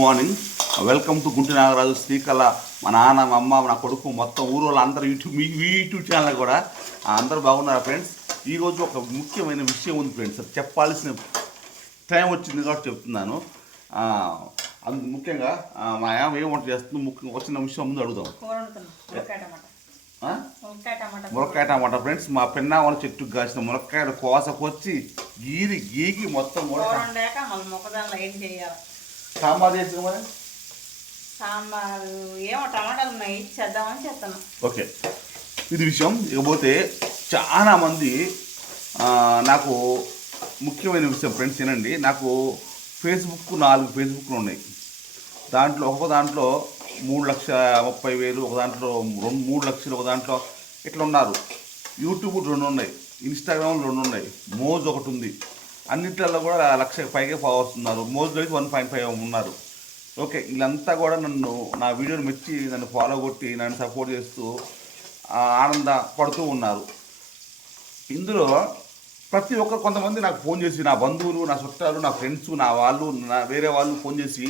Morning welcome to Gunti Nagaraju Srikala మా నాన్న మా అమ్మ నా కొడుకు మొత్తం ఊరు వాళ్ళు అందరూ యూట్యూబ్ మీ యూట్యూబ్ ఛానల్ కూడా అందరూ బాగున్నారా ఫ్రెండ్స్ ఈరోజు ఒక ముఖ్యమైన విషయం ఉంది ఫ్రెండ్స్ అది చెప్పాల్సిన టైం వచ్చింది కాబట్టి చెప్తున్నాను. అందు ముఖ్యంగా మా ఆమె ఏం వంట చేస్తుందో? ముఖ్యంగా వచ్చిన విషయం ముందు అడుగుదాం. ములక్కాయ టమాటా. ఫ్రెండ్స్ మా పెన్నావల చెట్టుకు కాసిన ములక్కాయలు కోసకొచ్చి గీరి గీకి మొత్తం కూడా సాంబార్ మరి? సాంబారు ఏమో టమాటాలు ఉన్నాయి చేద్దామని చేస్తాను ఓకే. ఇది విషయం. ఇకపోతే చాలా మంది ఆ, నాకు ముఖ్యమైన విషయం ఫ్రెండ్స్ వినండి. నాకు ఫేస్బుక్ నాలుగు ఫేస్బుక్లు ఉన్నాయి. దాంట్లో ఒక్కొక్క దాంట్లో మూడు లక్ష ముప్పై వేలు ఒక దాంట్లో రెండు మూడు లక్షలు ఒక దాంట్లో ఇట్లా ఉన్నారు యూట్యూబ్ రెండు ఉన్నాయి. ఇన్స్టాగ్రామ్ రెండు ఉన్నాయి. మోజ్ ఒకటి ఉంది. అన్నిట్లలో కూడా లక్ష పైగా ఫాలోవర్స్ ఉన్నారు. మోజ్లో అయితే వన్ పాయింట్ ఫైవ్ ఉన్నారు. ఓకే వీళ్ళంతా కూడా నన్ను నా వీడియోని మెచ్చి నన్ను ఫాలో కొట్టి నన్ను సపోర్ట్ చేస్తూ ఆనంద పడుతూ ఉన్నారు. ఇందులో ప్రతి ఒక్కరు కొంతమంది నాకు ఫోన్ చేసి నా బంధువులు నా చుట్టాలు నా ఫ్రెండ్స్ నా వాళ్ళు నా వేరే వాళ్ళు ఫోన్ చేసి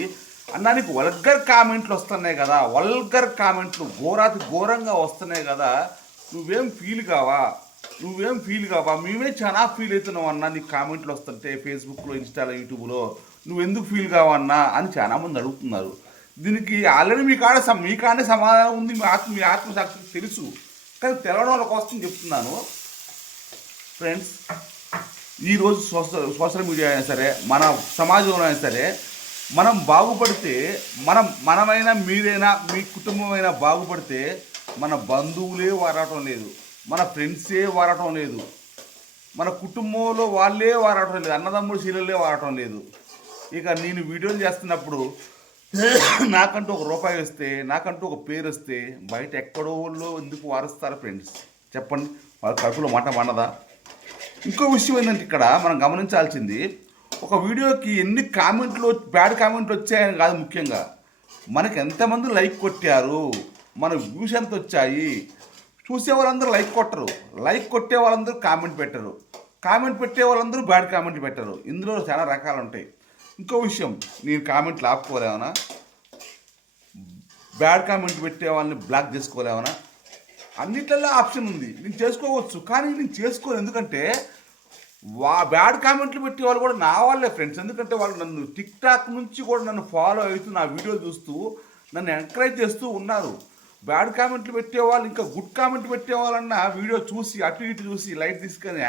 అన్నా నీకు వల్గర్ కామెంట్లు వస్తున్నాయి కదా వల్గర్ కామెంట్లు ఘోరాతి ఘోరంగా వస్తున్నాయి కదా నువ్వేం ఫీల్ కావా? నువ్వేం ఫీల్ కావా? మేమే చాలా ఫీల్ అవుతున్నావు అన్నా నీకు కామెంట్లు వస్తుంటే ఫేస్బుక్లో ఇన్స్టాలో యూట్యూబ్లో నువ్వు ఎందుకు ఫీల్ కావన్నా అని చాలా మంది అడుగుతున్నారు. దీనికి ఆల్రెడీ మీ కాడ సమ- మీ కాడే సమాధానం ఉంది మీ ఆత్మ మీ ఆత్మసాక్షికి తెలుసు. కానీ తెలవడం వాళ్ళ కోసం చెప్తున్నాను. ఫ్రెండ్స్ ఈరోజు సోషల్ సోషల్ మీడియా అయినా సరే మన సమాజంలో అయినా సరే మనం బాగుపడితే మనం మనమైనా మీరైనా మీ కుటుంబమైనా బాగుపడితే మన బంధువులే వారటం లేదు. మన ఫ్రెండ్సే వారటం లేదు. మన కుటుంబంలో వాళ్ళే వారటం లేదు. అన్నదమ్ముడు సీరియల్లే వారటం లేదు. ఇక నేను వీడియోలు చేస్తున్నప్పుడు నాకంటూ ఒక రూపాయి వస్తే నాకంటూ ఒక పేరు వస్తే బయట ఎక్కడో ఎందుకు వారుస్తారు ఫ్రెండ్స్ చెప్పండి. వాళ్ళ కడుపులో మాట మండదా ఇంకో విషయం ఏంటంటే ఇక్కడ మనం గమనించాల్సింది ఒక వీడియోకి ఎన్ని కామెంట్లు బ్యాడ్ కామెంట్లు వచ్చాయని కాదు ముఖ్యంగా. మనకి ఎంతమంది లైక్ కొట్టారు? మన వ్యూస్ ఎంత వచ్చాయి? చూసే వాళ్ళందరూ లైక్ కొట్టరు. లైక్ కొట్టే వాళ్ళందరూ కామెంట్ పెట్టరు. కామెంట్ పెట్టే వాళ్ళందరూ బ్యాడ్ కామెంట్ పెట్టరు. ఇందులో చాలా రకాలు ఉంటాయి. ఇంకో విషయం నేను కామెంట్లు ఆపుకోలేమనా బ్యాడ్ కామెంట్ పెట్టే వాళ్ళని బ్లాక్ చేసుకోలేమనా అన్నిట్లలో ఆప్షన్ ఉంది. నేను చేసుకోవచ్చు. కానీ నేను చేసుకోను. ఎందుకంటే వా బ్యాడ్ కామెంట్లు పెట్టే వాళ్ళు కూడా నా వాళ్ళే ఫ్రెండ్స్. ఎందుకంటే వాళ్ళు నన్ను టిక్ టాక్ నుంచి కూడా నన్ను ఫాలో అవుతూ నా వీడియోలు చూస్తూ నన్ను ఎంకరేజ్ చేస్తూ ఉన్నారు. బ్యాడ్ కామెంట్లు పెట్టేవాళ్ళు ఇంకా గుడ్ కామెంట్ పెట్టేవాళ్ళన్న వీడియో చూసి అటు ఇటు చూసి లైట్ తీసుకొని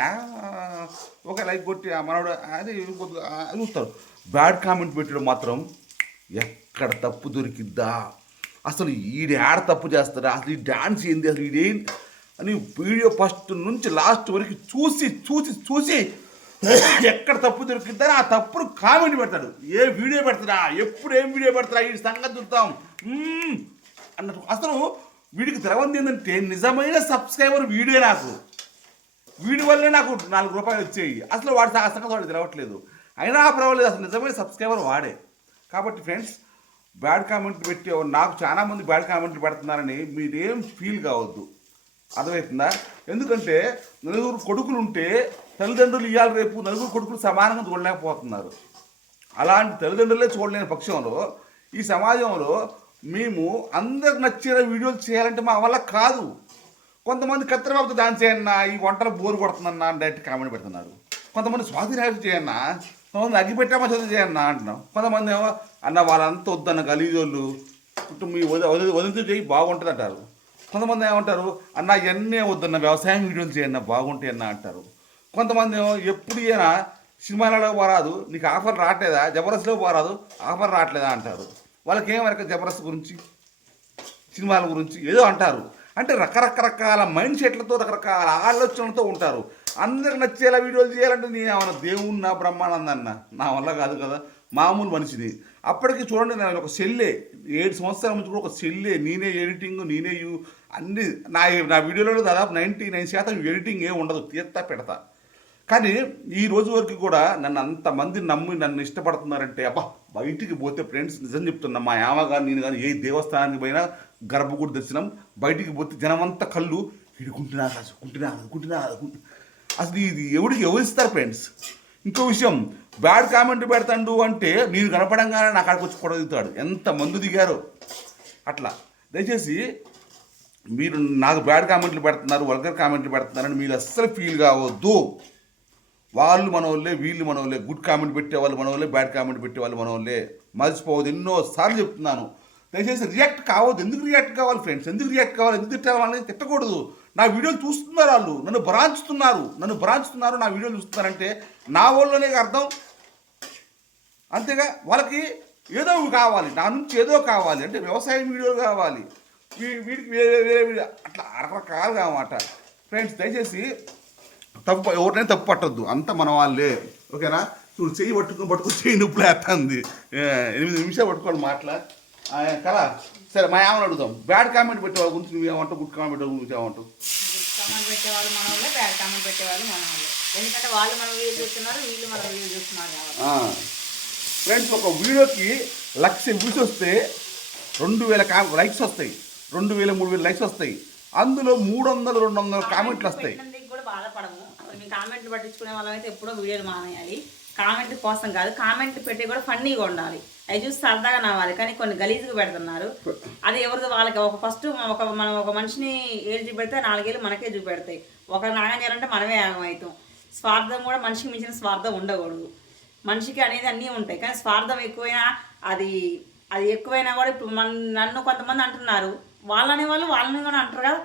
ఒక లైక్ కొట్టి ఆ మనోడు అది కొద్దిగా చూస్తారు. బ్యాడ్ కామెంట్ పెట్టడం మాత్రం ఎక్కడ తప్పు దొరికిద్దా? అసలు ఈడు ఆడ తప్పు చేస్తాడా? అసలు ఈ డాన్స్ ఏంది? అసలు ఈడేం అని వీడియో ఫస్ట్ నుంచి లాస్ట్ వరకు చూసి చూసి చూసి ఎక్కడ తప్పు దొరికిద్దా ఆ తప్పుడు కామెంట్ పెడతాడు. ఏ వీడియో పెడతాడా? ఎప్పుడు ఏం వీడియో పెడతాడా? ఈ సంగతి చూద్దాం. అన్నట్టు. అసలు వీడికి తెలవంది ఏంటంటే నిజమైన సబ్స్క్రైబర్ వీడే నాకు. వీడి వల్లే నాకు నాలుగు రూపాయలు వచ్చాయి. అసలు వాడి సా- సంగతి వాడు తెలవట్లేదు. అయినా పర్వాలేదు అసలు నిజమైన సబ్స్క్రైబర్ వాడే. కాబట్టి ఫ్రెండ్స్ బ్యాడ్ కామెంట్లు పెట్టే నాకు చాలా మంది బ్యాడ్ కామెంట్లు పెడుతున్నారని మీరేం ఫీల్ కావద్దు. అర్థమవుతుందా? ఎందుకంటే నలుగురు కొడుకులు ఉంటే తల్లిదండ్రులు ఇవాళ రేపు నలుగురు కొడుకులు సమానంగా చూడలేకపోతున్నారు. అలాంటి తల్లిదండ్రులే చూడలేని పక్షంలో ఈ సమాజంలో మేము అందరికి నచ్చిన వీడియోలు చేయాలంటే మా వల్ల కాదు. కొంతమంది కత్తిరబాబుతో డాన్స్ చేయన్నా ఈ వంటలు బోరు కొడుతుందన్నా అని డైరెక్ట్ కామెంట్ పెడుతున్నారు. కొంతమంది స్వాతి రాజు చేయన్నా కొంతమంది అగ్గిపెట్టామా చదువు చేయన్నా అంటున్నాం. కొంతమంది ఏమో అన్న వాళ్ళంతా వద్దన్న గలీజోళ్ళు. మీ ఈ వదిలితో చేయి బాగుంటుంది అంటారు. కొంతమంది ఏమంటారు అన్న ఇవన్నీ వద్దన్న వ్యవసాయం వీడియోలు చేయన్న బాగుంటాయి అన్న అంటారు. కొంతమంది ఏమో ఎప్పుడు అయినా సినిమాలలో పోరాదు నీకు ఆఫర్ రావట్లేదా? జబర్దస్త్లో పోరాదు ఆఫర్ రావట్లేదా? అంటారు. వాళ్ళకి ఏం జబర్దస్త్ గురించి సినిమాల గురించి ఏదో అంటారు. అంటే రకరకరకాల మైండ్ సెట్లతో రకరకాల ఆలోచనలతో ఉంటారు. అందరికి నచ్చేలా వీడియోలు చేయాలంటే నేను ఏమన్నా దేవుణ్ణా నా బ్రహ్మానందన్న నా వల్ల కాదు కదా. మామూలు మనిషిని. అప్పటికి చూడండి నేను ఒక సెల్లే. ఏడు సంవత్సరాల నుంచి కూడా ఒక సెల్లే. నేనే ఎడిటింగ్ నేనే అన్ని నా నా వీడియోలో దాదాపు నైంటీ నైన్ శాతం ఎడిటింగ్ ఏం ఉండదు. తీర్తా పెడతా. కానీ ఈ రోజు వరకు కూడా నన్ను అంతమంది నమ్మి నన్ను ఇష్టపడుతున్నారంటే అబ్బా బయటికి పోతే ఫ్రెండ్స్ నిజం చెప్తున్నా మా యామ కానీ నేను కానీ ఏ దేవస్థానానికి పోయినా గర్భగుడి దర్శనం బయటికి పోతే జనమంతా కళ్ళు ఇడుకుంటున్నా రాజు కుంటున్నా కుంటున్నా అసలు ఇది ఎవడికి ఎవరిస్తారు ఫ్రెండ్స్? ఇంకో విషయం బ్యాడ్ కామెంట్ పెడతాడు అంటే నేను కనపడంగానే నా కాడికి వచ్చి కూడా దిగుతాడు. ఎంత మందు దిగారు. అట్లా. దయచేసి మీరు నాకు బ్యాడ్ కామెంట్లు పెడుతున్నారు వల్గర్ కామెంట్లు పెడుతున్నారని మీరు అస్సలు ఫీల్ కావద్దు. వాళ్ళు మనవాళ్ళే వీళ్ళు మనవాళ్ళే గుడ్ కామెంట్ పెట్టేవాళ్ళు మనవాళ్ళే బ్యాడ్ కామెంట్ పెట్టేవాళ్ళు మన మర్చిపోవద్దు. ఎన్నో సార్లు చెప్తున్నాను. దయచేసి రియాక్ట్ కావద్దు. ఎందుకు రియాక్ట్ కావాలి ఫ్రెండ్స్ ఎందుకు రియాక్ట్ కావాలి? ఎందుకు తిట్టాలి? వాళ్ళని తిట్టకూడదు. నా వీడియోలు చూస్తున్నారు వాళ్ళు. నన్ను భ్రాంచుతున్నారు నన్ను భ్రాంచుతున్నారు నా వీడియోలు చూస్తున్నారంటే నా వాళ్ళనే అర్థం. అంతేగా? వాళ్ళకి ఏదో కావాలి. నా నుంచి ఏదో కావాలి. అంటే వ్యవసాయం వీడియోలు కావాలి. వీడికి వేరే వేరే వీడియో అట్లా రకరకాలుగా అన్నమాట. ఫ్రెండ్స్ దయచేసి తప్పు ఎవరినైనా తప్పు పట్టొద్దు. అంత మన వాళ్ళే ఓకేనా? చూడు చెయ్యి పట్టుకుని పట్టుకుని చెయ్యి నొప్పులు వేస్తుంది ఎనిమిది నిమిషాలు పట్టుకోవాలి మాట్లా. కదా సరే మా ఏమని అడుగుతాం బ్యాడ్ కామెంట్ పెట్టే వాళ్ళ గురించి నువ్వు ఏమంటావు? గుడ్ కామెంట్ పెట్టే గురించి ఏమంటావు? కామెంట్ పెట్టేవాళ్ళు మన వాళ్ళే బ్యాడ్ కామెంట్ పెట్టేవాళ్ళు మన వాళ్ళే ఎందుకంటే వాళ్ళు మన వీడియో చూస్తున్నారు వీళ్ళు మన వీడియో చూస్తున్నారు కాబట్టి. ఫ్రెండ్స్ ఒక వీడియోకి లక్ష వ్యూస్ వస్తే రెండు వేల లైక్స్ వస్తాయి. రెండు వేల మూడు వేల లైక్స్ వస్తాయి. అందులో మూడు వందలు రెండు వందల కామెంట్లు వస్తాయి. మేము కామెంట్లు పట్టించుకునే వాళ్ళం అయితే ఎప్పుడో వీడియోలు మానేయాలి. కామెంట్ కోసం కాదు కామెంట్ పెట్టి కూడా ఫన్నీగా ఉండాలి. అవి చూసి సరదాగా నవ్వాలి కానీ కొన్ని గలీజుగా పెడుతున్నారు. అది ఎవరిది వాళ్ళకి ఒక ఫస్ట్ ఒక మనం ఒక మనిషిని ఏళ్ళు చూపెడితే నాలుగేళ్ళు మనకే చూపెడతాయి. ఒకరు నాగం చేయాలంటే మనమే యాగం అవుతాం. స్వార్థం కూడా మనిషికి మించిన స్వార్థం ఉండకూడదు. మనిషికి అనేది అన్నీ ఉంటాయి కానీ స్వార్థం ఎక్కువైనా అది అది ఎక్కువైనా కూడా ఇప్పుడు మన నన్ను కొంతమంది అంటున్నారు. వాళ్ళనే వాళ్ళు వాళ్ళని కూడా అంటారు కదా.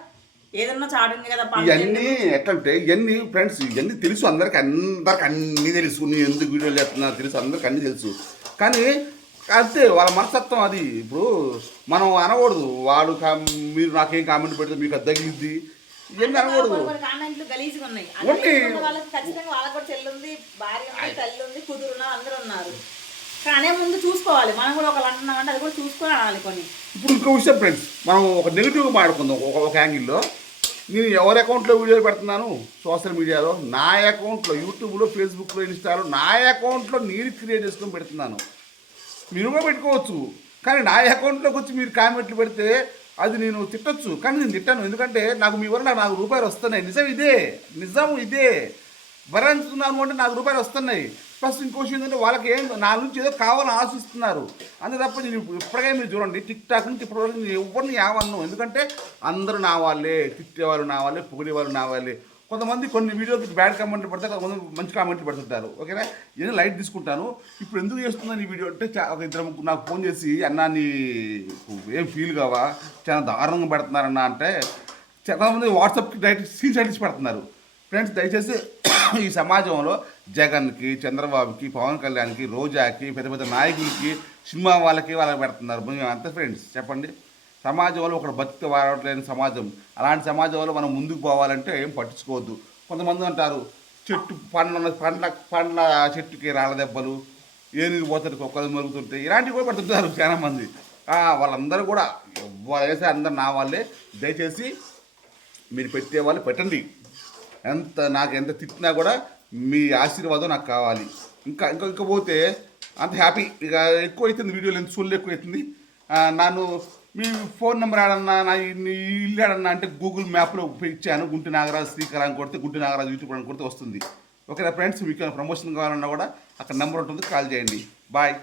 ఏదన్నా చాటుంది కదా పనులు ఇవన్నీ ఎట్లంటే ఇవన్నీ ఫ్రెండ్స్ ఇవన్నీ తెలుసు అందరికి అందరికి అన్నీ తెలుసు. నేను ఎందుకు వీడియోలు చేస్తున్నా తెలుసు అందరికి అన్నీ తెలుసు. కానీ అంతే వాళ్ళ మనస్తత్వం అది. ఇప్పుడు మనం అనకూడదు. వాడు కా- మీరు నాకేం కామెంట్ పెడితే మీకు అది తగిలిద్ది. ఇవన్నీ అనకూడదు. కొన్ని కొన్ని కామెంట్లు గలీజ్గా ఉన్నాయి. ఆ ఉన్నాయి. గలీజ్గా ఉన్న వాళ్ళకి ఖచ్చితంగా వాళ్ళకి కూడా చెల్లి ఉంది భార్య ఉంది తల్లి ఉంది కూతురు ఉన్నారు అందరూ ఉన్నారు. కానీ ముందు చూసుకోవాలి. మనం కూడా ఒకళ్ళు అంటున్నామంటే అది కూడా చూసుకొని అనాలి కొన్ని. ఇప్పుడు ఇంకో విషయం ఫ్రెండ్స్ మనం ఒక నెగిటివ్ మాట్లాడుకుందాం ఒక ఒక యాంగిల్లో నేను ఎవరి అకౌంట్లో వీడియోలు పెడుతున్నాను? సోషల్ మీడియాలో. నా అకౌంట్లో యూట్యూబ్లో ఫేస్బుక్లో ఇన్స్టాలో నా అకౌంట్లో నేను క్రియేట్ చేసుకొని పెడుతున్నాను. మీరు కూడా పెట్టుకోవచ్చు. కానీ నా అకౌంట్లోకి వచ్చి మీరు కామెంట్లు పెడితే అది నేను తిట్టచ్చు. కానీ నేను తిట్టాను. ఎందుకంటే నాకు మీ వల్ల నాకు రూపాయలు వస్తున్నాయి. నిజం ఇదే. నిజం ఇదే. భరించుకున్నాను అంటే నాకు రూపాయలు వస్తున్నాయి. ప్లస్ ఇంకో విషయం ఏంటంటే వాళ్ళకి ఏం నా నుంచి ఏదో కావాలని ఆశిస్తున్నారు. అంతే తప్ప నేను ఇప్పటికే మీరు చూడండి టిక్ టాక్ నుంచి ఇప్పటివరకు నేను ఎవరిని యావన్ను ఎందుకంటే అందరూ నా వాళ్ళే తిట్టేవాళ్ళు నా వాళ్ళే పొగిడేవాళ్ళు నా వాళ్ళే. కొంతమంది కొన్ని వీడియోకి బ్యాడ్ కామెంట్లు పెడతారు కొంతమంది మంచి కామెంట్లు పెడుతుంటారు. ఓకేనా? నేను లైట్ తీసుకుంటాను. ఇప్పుడు ఎందుకు చేస్తున్నాను ఈ వీడియో అంటే ఒక ఇద్దరు నాకు ఫోన్ చేసి అన్నా నీ ఏం ఫీల్ కావా? చాలా దారుణంగా పెడుతున్నారన్నా అంటే చాలామంది వాట్సాప్కి డైరెక్ట్ సీన్ సైడ్స్ పెడుతున్నారు. ఫ్రెండ్స్ దయచేసి ఈ సమాజంలో జగన్కి చంద్రబాబుకి పవన్ కళ్యాణ్కి రోజాకి పెద్ద పెద్ద నాయకులకి సినిమా వాళ్ళకి వాళ్ళకి పెడుతున్నారు. మేము ఫ్రెండ్స్ చెప్పండి. సమాజంలో ఒకటి బతికి వాడలేని సమాజం. అలాంటి సమాజంలో మనం ముందుకు పోవాలంటే ఏం పట్టించుకోవద్దు. కొంతమంది అంటారు చెట్టు పండ్ల పండ్ల పండ్ల చెట్టుకి రాళ్ళ దెబ్బలు ఏనుగు పోతారు కుక్కలు మరుగుతుంటాయి. ఇలాంటివి కూడా పడుతుంటారు చాలా మంది వాళ్ళందరూ కూడా వేసే అందరు నా వాళ్ళే. దయచేసి మీరు పెట్టే వాళ్ళు పెట్టండి. ఎంత నాకు ఎంత తిట్టినా కూడా మీ ఆశీర్వాదం నాకు కావాలి. ఇంకా ఇంకా ఇంకా పోతే అంత హ్యాపీ ఇక ఎక్కువ అవుతుంది వీడియోలు ఎంత సొల్లు ఎక్కువ అవుతుంది నన్ను మీ ఫోన్ నెంబర్ ఆడన్నా నా ఇల్లు ఆడన్నా అంటే గూగుల్ మ్యాప్లో ఇచ్చాను. గుంటి నాగరాజు శ్రీకరాన్ని కొడితే గుంటి నాగరాజు యూట్యూబ్ అని కొడితే వస్తుంది. ఓకేనా ఫ్రెండ్స్ మీకు ప్రమోషన్ కావాలన్నా కూడా అక్కడ నెంబర్ ఉంటుంది కాల్ చేయండి. బాయ్